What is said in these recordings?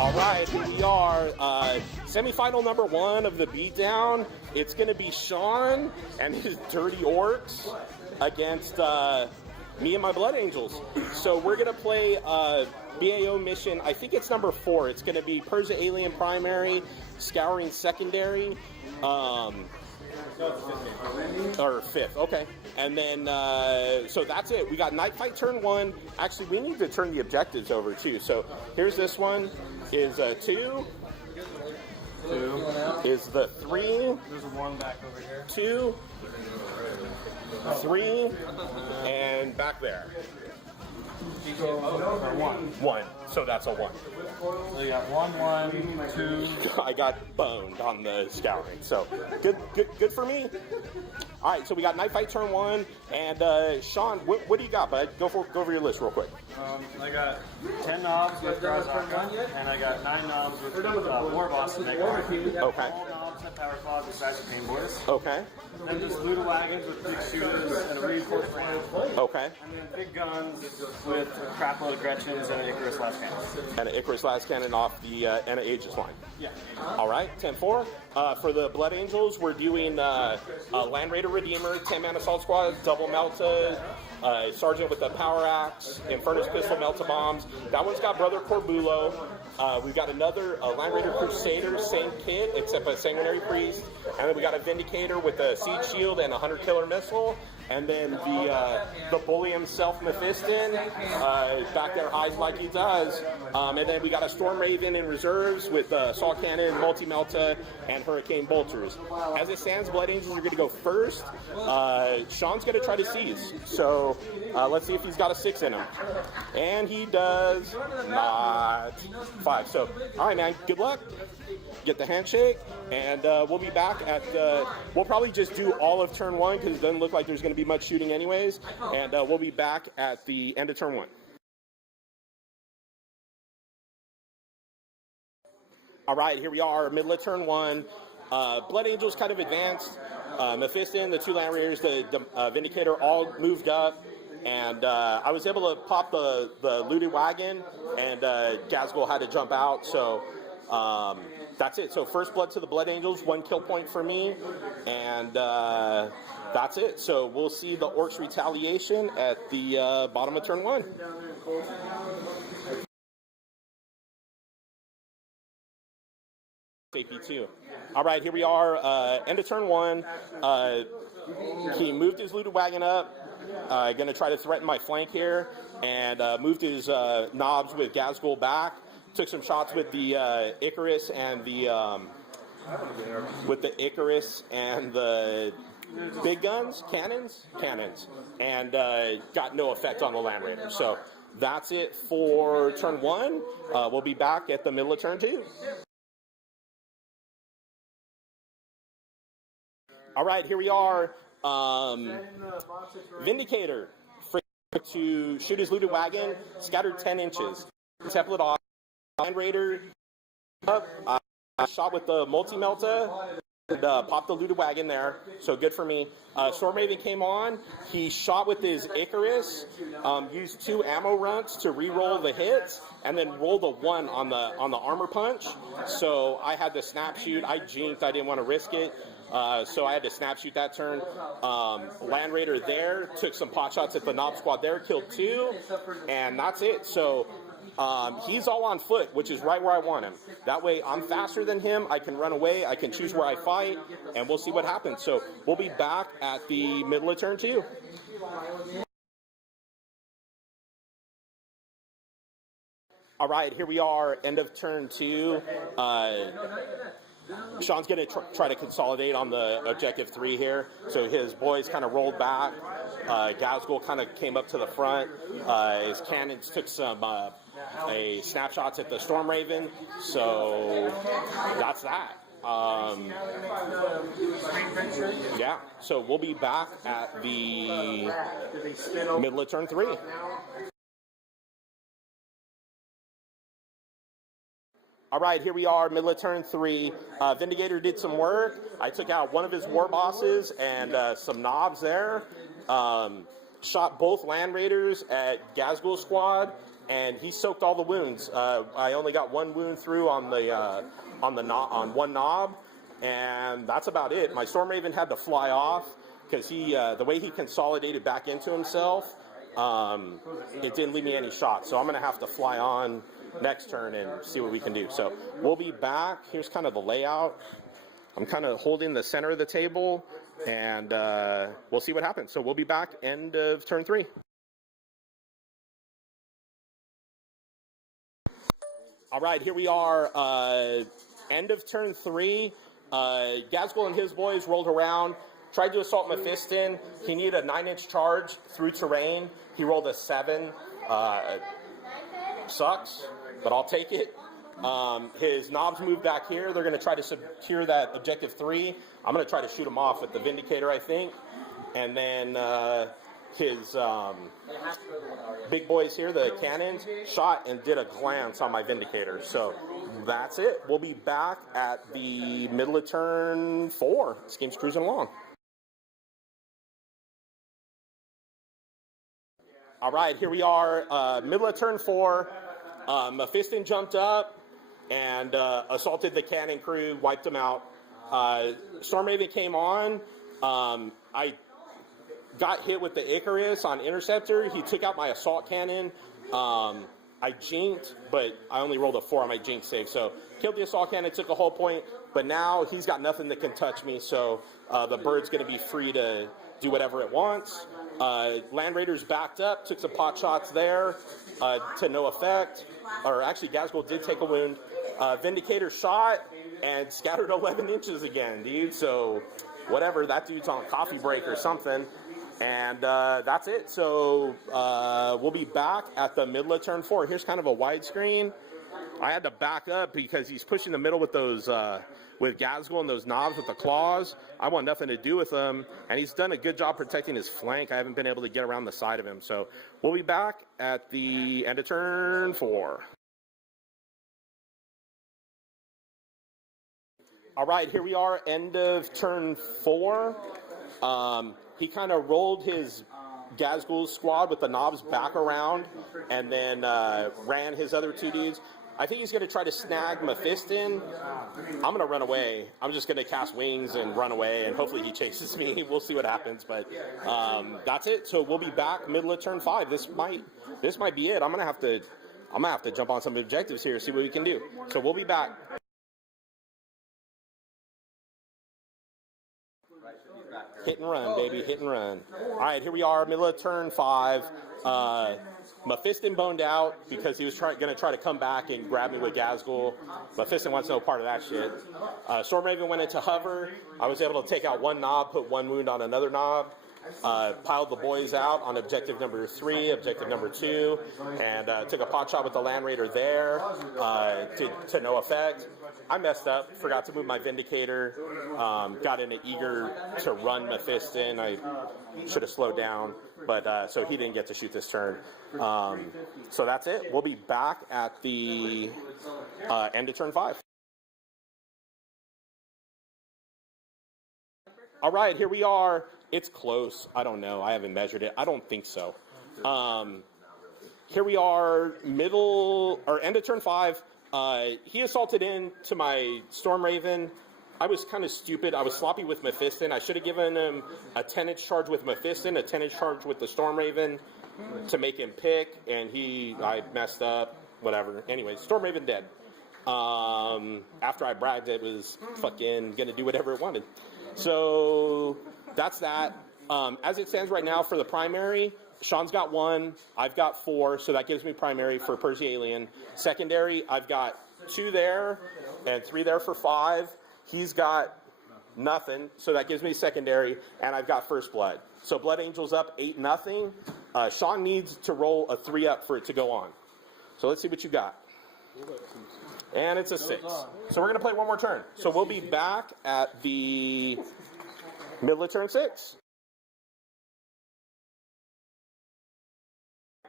All right, here we are. Semifinal number 1 of the Beatdown. It's going to be Sean and his Dirty Orks against me and my Blood Angels. So we're going to play BAO mission. I think it's number 4. It's going to be Persia Alien Primary, Scouring Secondary. Or 5th, okay. And then, so that's it. We got Night Fight turn 1. Actually, we need to turn the objectives over too. So here's this one. Is 2. 2. Is the 3. There's a 1 back over here. 2. 3. And back there. So, 1. 1. So that's a 1. So you got 1, 1, 2. I got boned on the scouting. So good for me. All right, so we got Night Fight turn 1, and Sean, what do you got, bud? Go over your list real quick. I got 10 knobs with Grazaka, and I got 9 knobs with War Boss and Mega. Okay. All knobs have power claws besides the Pain Boys. Okay. Then just Luda wagons with big shooters and a reinforced frame. Okay. And then big guns with a crap load of Gretchens and an Icarus last cannon. And an Icarus last cannon off the and an Aegis line. Yeah. All right, 10-4. For the Blood Angels, we're doing Land Raider Redeemer, 10-man assault squad, double Melta, Sergeant with a power axe, Infernus pistol, Melta bombs. That one's got Brother Corbulo. We've got another Land Raider Crusader, same kit, except a Sanguinary Priest. And then we got a Vindicator with a Siege Shield and a Hunter Killer Missile. And then the bully himself, Mephiston, back there hides like he does. And then we got a Storm Raven in reserves with Assault Cannon, Multi-Melta, and Hurricane Bolters. As it stands, Blood Angels are going to go first. Sean's going to try to seize. So let's see if he's got a 6 in him. And he does not. 5. So, all right, man, good luck. Get the handshake, and we'll be back at, we'll probably just do all of turn 1 because it doesn't look like there's going to be much shooting anyways, and we'll be back at the end of turn 1. All right, here we are, middle of turn 1. Blood Angels kind of advanced. Mephiston, the 2 Land Raiders, the Vindicator all moved up. And I was able to pop the looted wagon, and Gazgul had to jump out, so that's it. So first blood to the Blood Angels, 1 kill point for me, and that's it. So we'll see the Orks retaliation at the bottom of turn 1. AP2. All right, here we are, end of turn 1. He moved his looted wagon up. Going to try to threaten my flank here, and moved his knobs with Gazgul back. Took some shots with the Icarus and the big guns, cannons, and got no effect on the Land Raiders. So that's it for turn 1. We'll be back at the middle of turn 2. All right, here we are. Vindicator to shoot his looted wagon, scattered 10 inches. Template off. Land Raider up. Shot with the Multi-Melta. And, popped the looted wagon there, so good for me. Storm Raven came on. He shot with his Icarus, used 2 ammo runs to re-roll the hits, and then rolled a 1 on the armor punch. So I had to snap shoot. I jinked. I didn't want to risk it. So I had to snap shoot that turn. Land Raider there, took some pot shots at the Knob Squad there, killed 2, and that's it. So he's all on foot, which is right where I want him. That way I'm faster than him, I can run away, I can choose where I fight, and we'll see what happens. So we'll be back at the middle of turn 2. All right, here we are, end of turn 2. Sean's going to try to consolidate on the objective 3 here. So his boys kind of rolled back. Gazgul kind of came up to the front. His cannons took some snapshots at the Storm Raven. So that's that. Yeah, so we'll be back at the middle of turn 3. All right, here we are, middle of turn 3. Vindicator did some work. I took out one of his war bosses and some knobs there. Shot both Land Raiders at Gazgul squad, and he soaked all the wounds. I only got one wound through on one knob, and that's about it. My Storm Raven had to fly off because the way he consolidated back into himself, it didn't leave me any shots. So I'm going to have to fly on next turn and see what we can do. So we'll be back. Here's kind of the layout. I'm kind of holding the center of the table, and we'll see what happens. So we'll be back end of turn 3. All right, here we are, end of turn 3. Gazgul and his boys rolled around, tried to assault Mephiston. He needed a 9-inch charge through terrain. He rolled a 7. Sucks, but I'll take it. His knobs move back here. They're going to try to secure that objective 3. I'm going to try to shoot him off with the Vindicator, I think. And then his big boys here, the cannons, shot and did a glance on my Vindicator. So that's it. We'll be back at the middle of turn 4. This game's cruising along. All right, here we are, middle of turn 4. Mephiston jumped up and assaulted the cannon crew, wiped them out. Storm Raven came on. I got hit with the Icarus on Interceptor. He took out my assault cannon. I jinked, but I only rolled a 4 on my jink save. So killed the assault cannon, took a whole point, but now he's got nothing that can touch me. So the bird's going to be free to do whatever it wants. Land Raiders backed up, took some pot shots there to no effect. Or actually, Gazgul did take a wound. Vindicator shot and scattered 11 inches again, dude. So whatever, that dude's on coffee break or something. And that's it. So we'll be back at the middle of turn 4. Here's kind of a widescreen. I had to back up because he's pushing the middle with those, with Gazgul and those knobs with the claws. I want nothing to do with him, and he's done a good job protecting his flank. I haven't been able to get around the side of him. So we'll be back at the end of turn 4. All right, here we are, end of turn 4. He kind of rolled his Gazgul's squad with the knobs back around and then ran his other 2 dudes. I think he's going to try to snag Mephiston. I'm going to run away. I'm just going to cast wings and run away, and hopefully he chases me. We'll see what happens, but that's it. So we'll be back middle of turn 5. This might be it. I'm going to have to jump on some objectives here, see what we can do. So we'll be back. Hit and run, baby, hit and run. All right, here we are, middle of turn 5. Mephiston boned out because he was going to try to come back and grab me with Gazgul. Mephiston wants no part of that shit. Storm Raven went into hover. I was able to take out 1 knob, put 1 wound on another knob. Piled the boys out on objective number 3, objective number 2, and took a pot shot with the Land Raider there to no effect. I messed up, forgot to move my Vindicator, got in an eager to run Mephiston. I should have slowed down, but so he didn't get to shoot this turn. So that's it. We'll be back at the end of turn 5. All right, here we are. It's close. I don't know. I haven't measured it. I don't think so. Here we are, end of turn 5. He assaulted into my Storm Raven. I was kind of stupid. I was sloppy with Mephiston. I should have given him a 10-inch charge with Mephiston, a 10-inch charge with the Storm Raven to make him pick, and I messed up. Whatever. Anyway, Storm Raven dead. After I bragged, it was fucking gonna do whatever it wanted. So that's that. As it stands right now for the primary, Sean's got 1, I've got 4, so that gives me primary for Percy Alien. Secondary, I've got 2 there and 3 there for 5. He's got nothing, so that gives me secondary, and I've got First Blood. So Blood Angel's up 8-0. Sean needs to roll a 3 up for it to go on. So let's see what you got. And it's a 6. So we're going to play one more turn. So we'll be back at the middle of turn 6.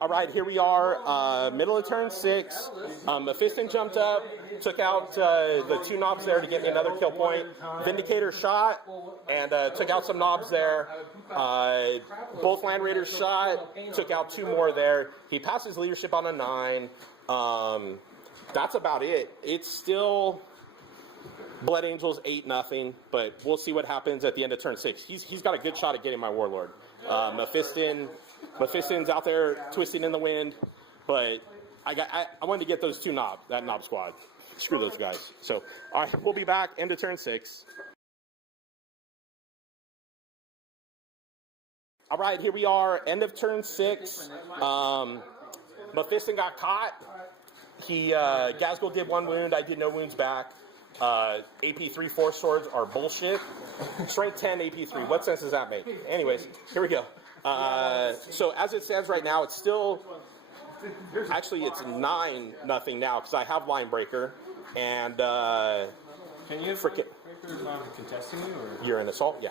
All right, here we are, middle of turn 6. Mephiston jumped up, took out the 2 knobs there to get me another kill point. Vindicator shot and took out some knobs there. Both Land Raiders shot, took out 2 more there. He passes leadership on a 9. That's about it. It's still Blood Angels 8-0, but we'll see what happens at the end of turn 6. He's got a good shot at getting my Warlord. Mephiston's out there twisting in the wind, but I wanted to get those 2 knobs, that knob squad. Screw those guys. So, all right, we'll be back end of turn 6. All right, here we are, end of turn 6. Mephiston got caught. Gazgul did 1 wound. I did no wounds back. AP 3 Force Swords are bullshit. Strength 10 AP 3. What sense does that make? Anyways, here we go. So as it stands right now, it's still, actually it's 9-0 now because I have Line Breaker and Can you frickin' not contesting you, or? You're in assault, yeah,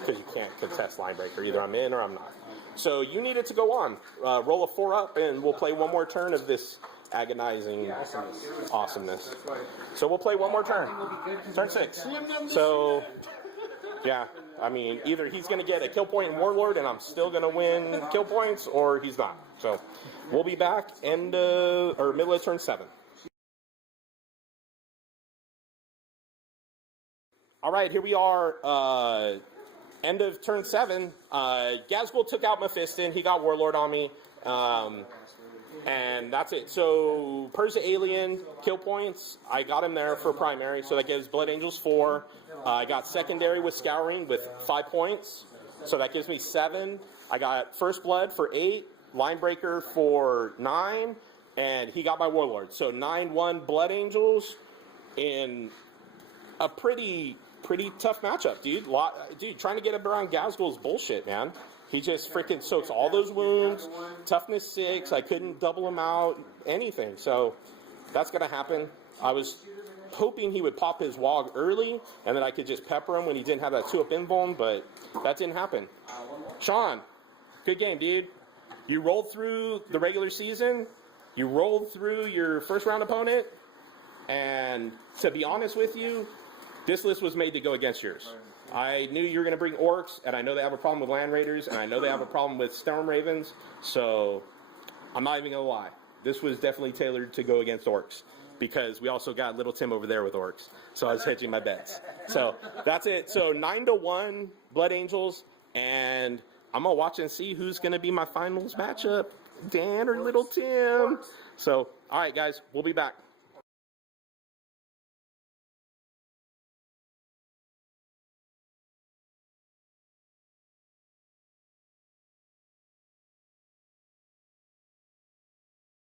because you can't contest Line Breaker. Either I'm in or I'm not. So you need it to go on. Roll a 4 up, and we'll play 1 more turn of this agonizing awesomeness. So we'll play 1 more turn. Turn 6. So, yeah, I mean, either he's going to get a kill point in Warlord, and I'm still going to win kill points, or he's not. So we'll be back middle of turn 7. All right, here we are. End of turn 7. Gazgul took out Mephiston. He got Warlord on me. And that's it. So Persia Alien, kill points. I got him there for primary, so that gives Blood Angels 4. I got secondary with Scouring with 5 points, so that gives me 7. I got First Blood for 8, Line Breaker for 9, and he got my Warlord. So 9-1 Blood Angels in a pretty tough matchup, dude. Dude, trying to get up around Gazgul is bullshit, man. He just freaking soaks all those wounds. Toughness 6. I couldn't double him out. Anything. So that's going to happen. I was hoping he would pop his Wog early, and then I could just pepper him when he didn't have that 2-up invuln, but that didn't happen. Sean, good game, dude. You rolled through the regular season. You rolled through your first round opponent. And to be honest with you, this list was made to go against yours. I knew you were going to bring Orks, and I know they have a problem with Land Raiders, and I know they have a problem with Storm Ravens, so I'm not even going to lie. This was definitely tailored to go against Orks, because we also got Little Tim over there with Orks, so I was hedging my bets. So that's it. So 9-1 Blood Angels, and I'm going to watch and see who's going to be my finals matchup, Dan or Little Tim. So, all right, guys, we'll be back.